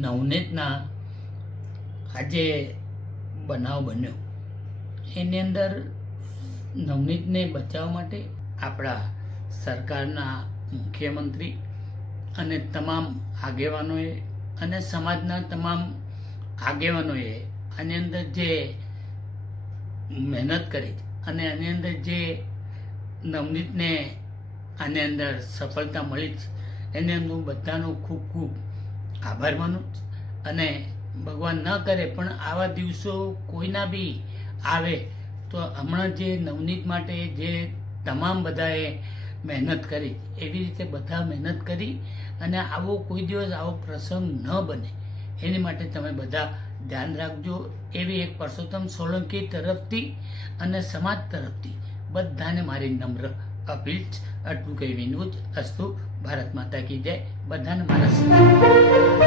નવનીતના આજે બનાવ બન્યો એની અંદર નવનીતને બચાવવા માટે આપણા સરકારના મુખ્યમંત્રી અને તમામ આગેવાનોએ અને સમાજના તમામ આગેવાનોએ આની અંદર જે મહેનત કરી અને આની અંદર જે નવનીતને આની અંદર સફળતા મળી છે એને હું બધાનો ખૂબ ખૂબ આભાર માનું અને ભગવાન ન કરે પણ આવા દિવસો કોઈના બી આવે તો હમણાં જે નવનીત માટે જે તમામ બધાએ મહેનત કરી એવી રીતે બધા મહેનત કરી અને આવો કોઈ દિવસ આવો પ્રસંગ ન બને એની માટે તમે બધા ધ્યાન રાખજો એવી એક પરસોત્તમ સોલંકી તરફથી અને સમાજ તરફથી બધાને મારી નમ્ર અપીલ છે. આટલું કહી વિનવું જ અસ્તુ. ભારત માતા કી જય. બધાને મારા